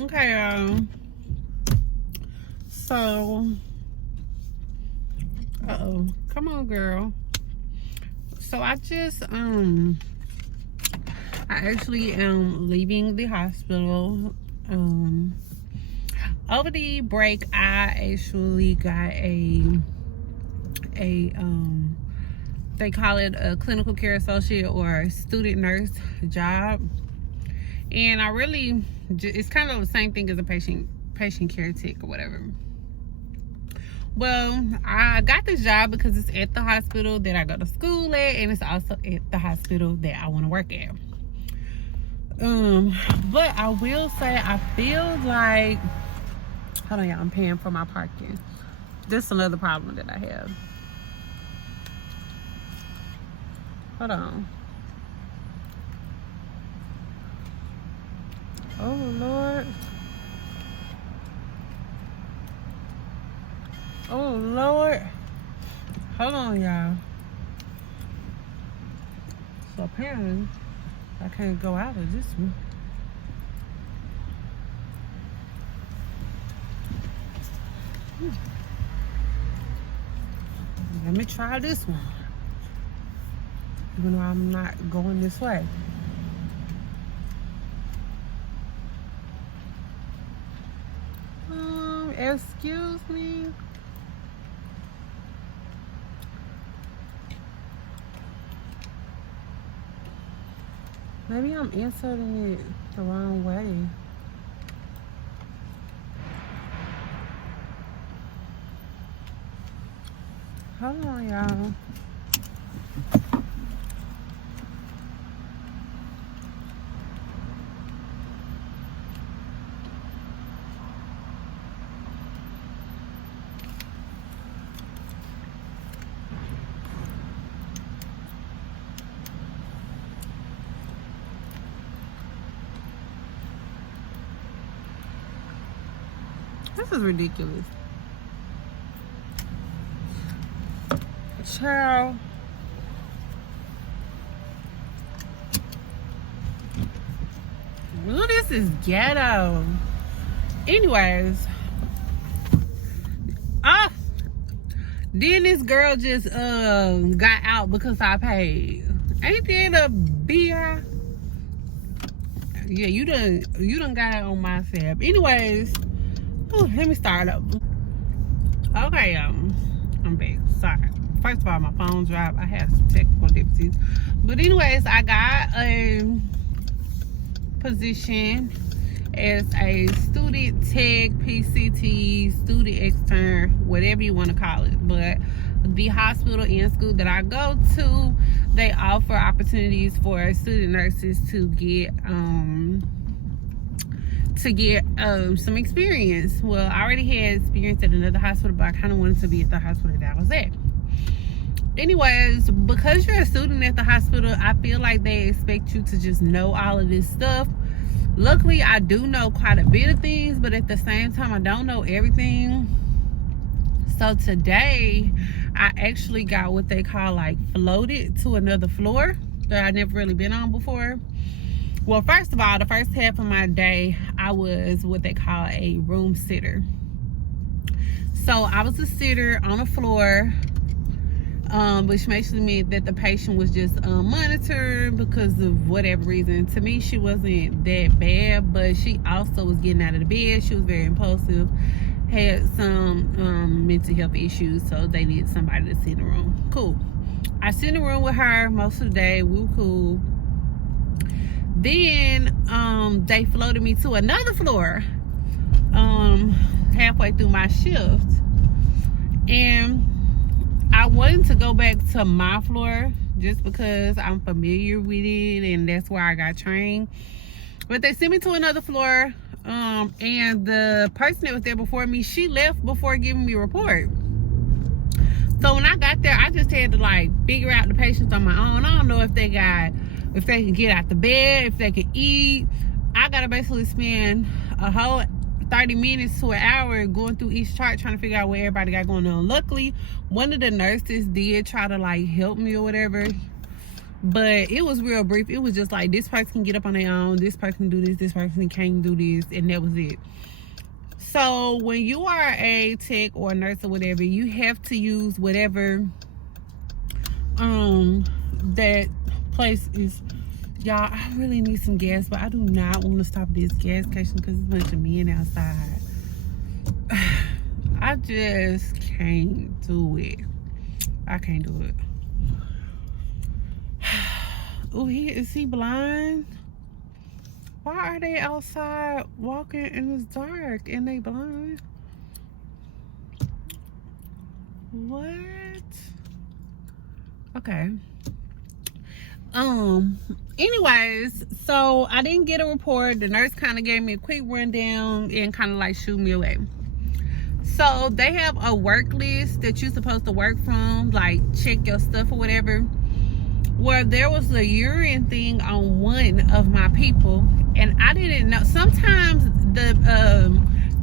Okay, so, come on, girl. So I actually am leaving the hospital. Over the break, I actually got they call it a clinical care associate or student nurse job. And I really, it's kind of the same thing as a patient care tech or whatever. Well, I got this job because it's at the hospital that I go to school at, and it's also at the hospital that I want to work at. But I will say I feel like, hold on, y'all, I'm paying for my parking. This is another problem that I have. Hold on. Oh, Lord. Oh, Lord. Hold on, y'all. So apparently, I can't go out of this one. Let me try this one. Even though I'm not going this way. Excuse me. Maybe I'm inserting it the wrong way. Hold on, y'all. This is ridiculous. Child. Ooh, this is ghetto. Anyways. Then this girl just got out because I paid. Ain't that a BI? Yeah, you done got it on my tab. Anyways, let me start up. Okay, I'm back. Sorry. First of all, my phone dropped. I had some technical difficulties. But anyways, I got a position as a student tech, PCT, student extern, whatever you want to call it. But the hospital and school that I go to, they offer opportunities for student nurses to get some experience. Well, I already had experience at another hospital, but I kind of wanted to be at the hospital that I was at. Anyways, because you're a student at the hospital, I feel like they expect you to just know all of this stuff. Luckily, I do know quite a bit of things, but at the same time, I don't know everything. So today, I actually got what they call like floated to another floor that I've never really been on before. Well, first of all, the first half of my day, I was what they call a room sitter. So I was a sitter on the floor, which basically meant that the patient was just monitored because of whatever reason. To me, she wasn't that bad, but she also was getting out of the bed. She was very impulsive, had some mental health issues, so they needed somebody to sit in the room. Cool. I sit in the room with her most of the day. We were cool. Then they floated me to another floor halfway through my shift, and I wanted to go back to my floor just because I'm familiar with it and that's where I got trained. But they sent me to another floor, and the person that was there before me, she left before giving me a report. So when I got there, I just had to like figure out the patients on my own. I don't know if they can get out the bed, if they can eat. I gotta basically spend a whole 30 minutes to an hour going through each chart trying to figure out what everybody got going on. Luckily, one of the nurses did try to like help me or whatever. but it was real brief. It was just like, this person can get up on their own, this person can do this person can't do this, and that was it. So when you are a tech or a nurse or whatever, you have to use whatever that place is. Y'all, I really need some gas, but I do not want to stop at this gas station because there's a bunch of men outside. I just can't do it. I can't do it. Oh, is he blind? Why are they outside walking and it's dark and they blind? What? Okay. Anyways, so I didn't get a report. The nurse kind of gave me a quick rundown and kind of like shooed me away. So they have a work list that you're supposed to work from, like check your stuff or whatever. Where there was a urine thing on one of my people, and I didn't know. Sometimes the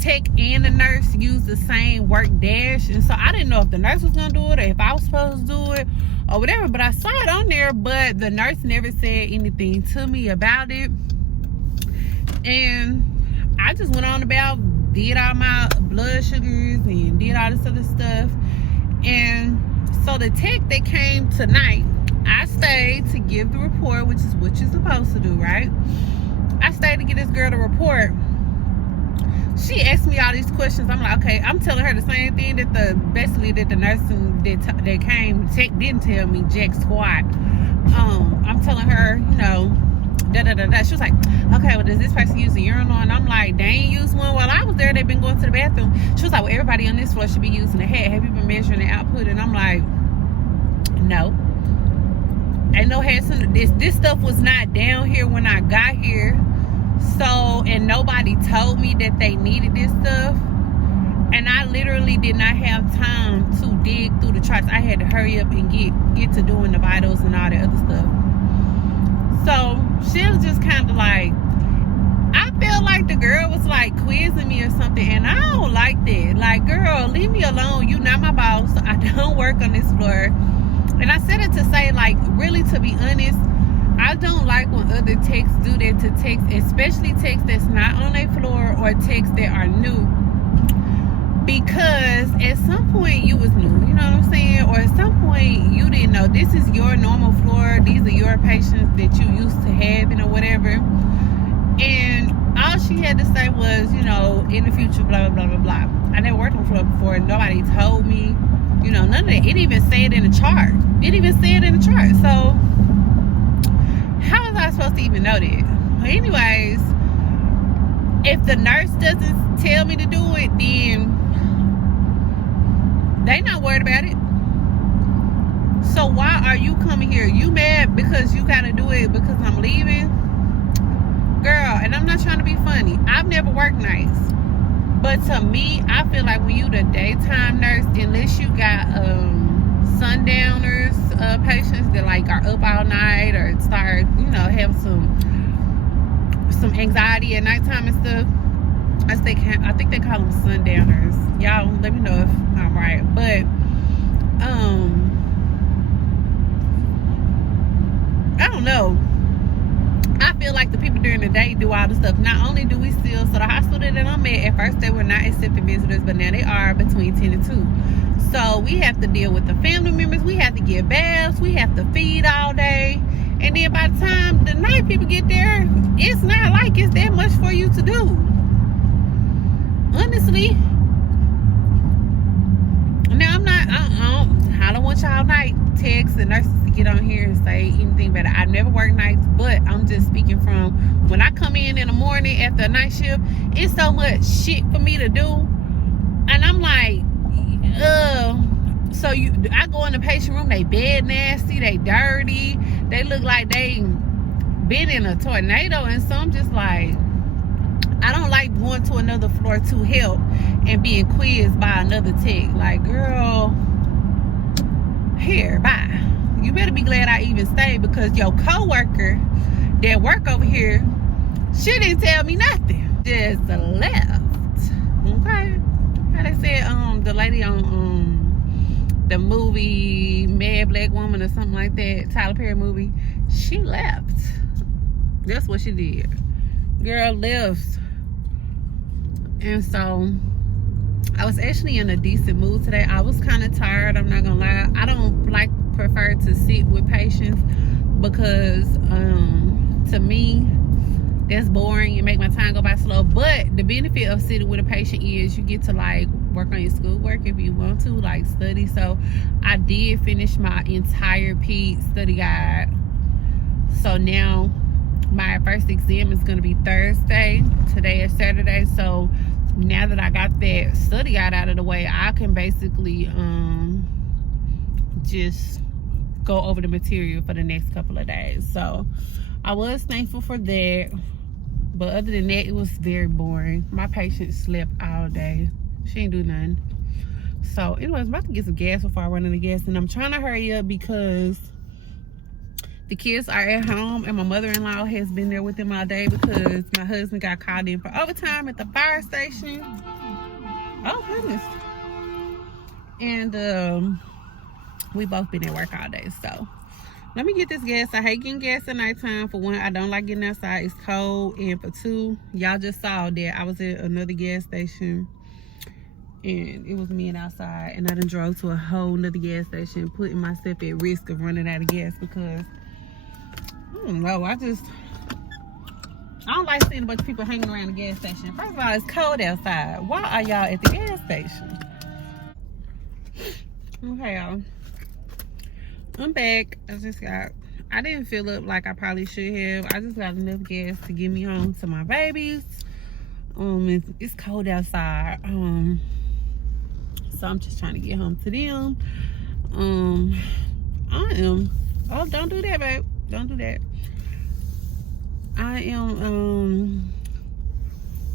tech and the nurse use the same work dash, and so I didn't know if the nurse was gonna do it or if I was supposed to do it or whatever. But I saw it on there, but the nurse never said anything to me about it, and I just went on about, did all my blood sugars and did all this other stuff. And so the tech that came tonight, I stayed to give the report, which is what you're supposed to do, right? I stayed to get this girl the report. She asked me all these questions. I'm like, okay, I'm telling her the same thing that the nurse that came, tech didn't tell me jack squat. I'm telling her, you know, da-da-da-da. She was like, okay, well, does this person use a urinal? And I'm like, they ain't used one. While I was there, they've been going to the bathroom. She was like, well, everybody on this floor should be using a head. Have you been measuring the output? And I'm like, no. Ain't no head. This stuff was not down here when I got here. So, and nobody told me that they needed this stuff. And I literally did not have time to dig through the charts. I had to hurry up and get to doing the vitals and all that other stuff. So she was just kind of like, I felt like the girl was like quizzing me or something, and I don't like that. Like, girl, leave me alone. You not my boss. I don't work on this floor. And I said it to say, like, really, to be honest, I don't like when other techs do that to techs, especially techs that's not on a floor or techs that are new. Because at some point you was new, you know what I'm saying? Or at some point you didn't know this is your normal floor. These are your patients that you used to having or whatever. And all she had to say was, you know, in the future, blah, blah, blah, blah, blah. I never worked on the floor before. Nobody told me, you know, none of that. It even said in the chart. So how was I supposed to even know that? Well, anyways, if the nurse doesn't tell me to do it, then they not worried about it. So why are you coming here? You mad because you gotta do it because I'm leaving? Girl, and I'm not trying to be funny. I've never worked nights. But to me, I feel like when you the daytime nurse, unless you got sundowners patients that like are up all night or start, you know, have some anxiety at nighttime and stuff. I think they call them sundowners. Y'all let me know if I'm right. But I don't know. I feel like the people during the day do all the stuff. Not only do we still, so the hospital that I'm at first they were not accepting visitors, but now they are between 10 and 2. So we have to deal with the family members. We have to give baths. We have to feed all day. And then by the time the night people get there, it's not like it's that much for you to do. Honestly. Now I don't want y'all night techs and nurses to get on here and say anything better. I never worked nights, but I'm just speaking from when I come in the morning after a night shift, it's so much shit for me to do. And I'm like, I go in the patient room, they bed nasty, they dirty, they look like they been in a tornado. And so I'm just like, I don't like going to another floor to help and being quizzed by another tech. Like, girl, here, bye. You better be glad I even stayed, because your coworker that work over here, she didn't tell me nothing. Just left. Okay. How they said, the lady on the movie Mad Black Woman or something like that, Tyler Perry movie. She left. That's what she did. Girl left. And so I was actually in a decent mood today. I was kind of tired, I'm not gonna lie. I don't prefer to sit with patients because to me that's boring. It make my time go by slow. But the benefit of sitting with a patient is you get to like work on your schoolwork if you want to, like study. So I did finish my entire PED study guide. So now my first exam is going to be Thursday. Today is Saturday. So now that I got that study guide out of the way, I can basically just go over the material for the next couple of days. So I was thankful for that. But other than that, it was very boring. My patient slept all day. She ain't do nothing. So anyways, I'm about to get some gas before I run out of gas. And I'm trying to hurry up because the kids are at home and my mother-in-law has been there with them all day because my husband got called in for overtime at the fire station. Oh goodness. And we both been at work all day. So let me get this gas. I hate getting gas at nighttime. For one, I don't like getting outside. It's cold. And for two, y'all just saw that I was at another gas station and it was me and outside, and I done drove to a whole nother gas station, putting myself at risk of running out of gas because I don't know, I don't like seeing a bunch of people hanging around the gas station. First of all, it's cold outside. Why are y'all at the gas station? Okay, y'all, I'm back. I didn't fill up like I probably should have. I just got enough gas to get me home to my babies. It's cold outside. So I'm just trying to get home to them. Oh, don't do that, babe. Don't do that. I am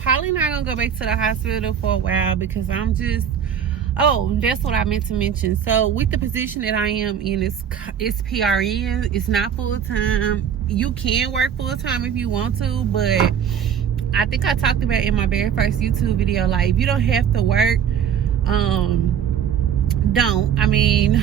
probably not gonna go back to the hospital for a while because I'm just, oh, that's what I meant to mention. So with the position that I am in, it's PRN. It's not full-time. You can work full-time if you want to, but I think I talked about in my very first YouTube video, like, if you don't have to work, don't. I mean,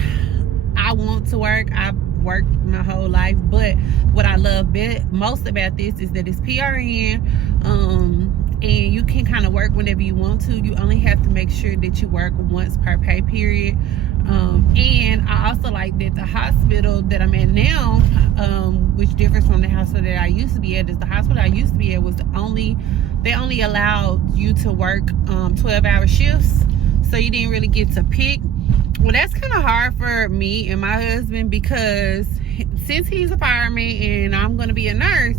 I want to work. I've worked my whole life, but what I love most about this is that it's PRN, and you can kind of work whenever you want to. You only have to make sure that you work once per pay period. And I also like that the hospital that I'm at now, which differs from the hospital that I used to be at, is the hospital I used to be at was they only allowed you to work 12-hour shifts, so you didn't really get to pick. Well, that's kind of hard for me and my husband because since he's a fireman and I'm going to be a nurse,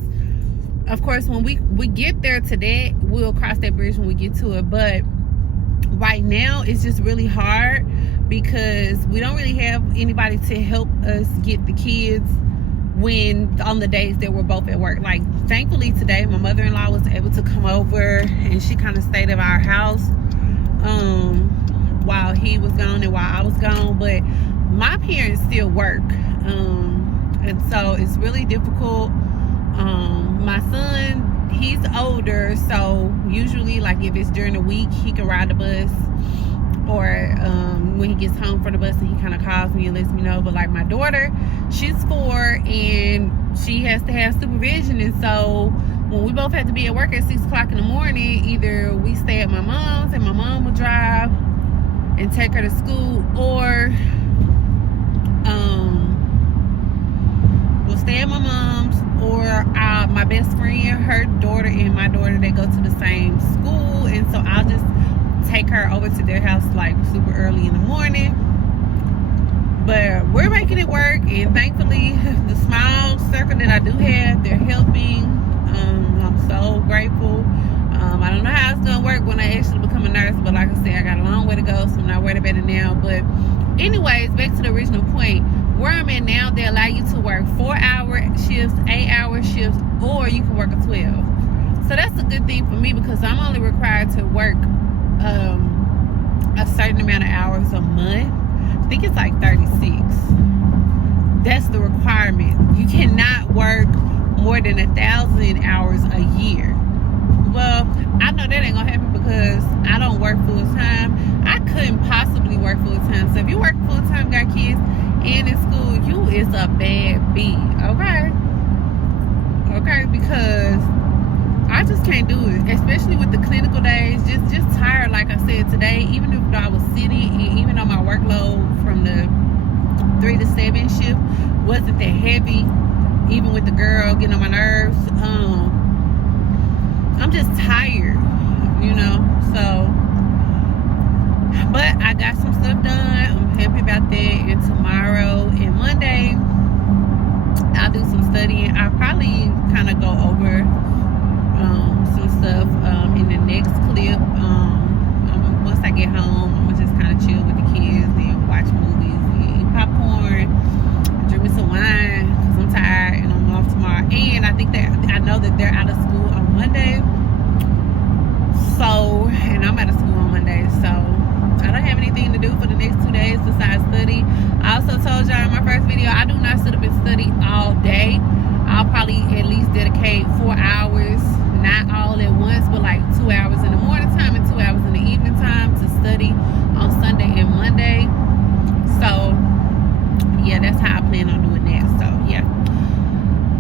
of course, when we get there to that, we'll cross that bridge when we get to it. But right now, it's just really hard because we don't really have anybody to help us get the kids on the days that we're both at work. Like, thankfully today, my mother-in-law was able to come over and she kind of stayed at our house while he was gone and while I was gone. But my parents still work, and so it's really difficult. My son, he's older, so usually, like, if it's during the week, he can ride the bus, or when he gets home from the bus and he kind of calls me and lets me know. But like my daughter, she's 4 and she has to have supervision, and so when we both have to be at work at 6 o'clock in the morning, either we stay at my mom's and my mom will drive and take her to school, or we'll stay at my mom's, or my best friend, her daughter and my daughter, they go to the same school, and so I'll just take her over to their house like super early in the morning. But we're making it work, and thankfully the small circle that I do have, they're helping. I'm so grateful. I don't know how it's gonna work when I actually become a nurse, but like I said, I got a long way to go, so I'm not worried about it now. But anyways, back to the original point, where I'm at now, they allow you to work 4-hour shifts, 8-hour shifts, or you can work a 12. So that's a good thing for me because I'm only required to work a certain amount of hours a month. I think it's like 36. That's the requirement. You cannot work more than 1,000 hours a year. Well, I know that ain't gonna happen because I don't work full time. I couldn't possibly work full time. So if you work full time got kids and in school, you is a bad bee, okay, because I just can't do it, especially with the clinical days. Just tired. Like I said today, even if I was sitting, and even on my workload from the 3 to 7 shift wasn't that heavy, even with the girl getting on my nerves, I'm just tired, so, but I got some stuff done. I'm happy about that. And tomorrow and Monday I'll do some studying. I'll probably kind of go over some stuff in the next clip. Once I get home, I'm gonna just kind of chill with the kids and watch movies and eat popcorn, drink me some wine because I'm tired and I'm off tomorrow. And I know that they're out of school on Monday. So, and I'm out of school on Monday, so I don't have anything to do for the next 2 days besides study. I also told y'all in my first video, I do not sit up and study all day. I'll probably at least dedicate 4 hours, not all at once, but like 2 hours in the morning time and 2 hours in the evening time to study on Sunday and Monday. So, yeah, that's how I plan on doing that. So, yeah.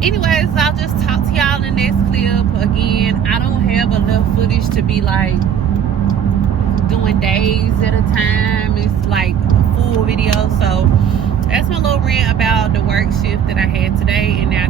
Anyways, I'll just talk to y'all in the next clip. Again, I don't have enough footage to be like doing days at a time. It's like a full video. So that's my little rant about the work shift that I had today. And now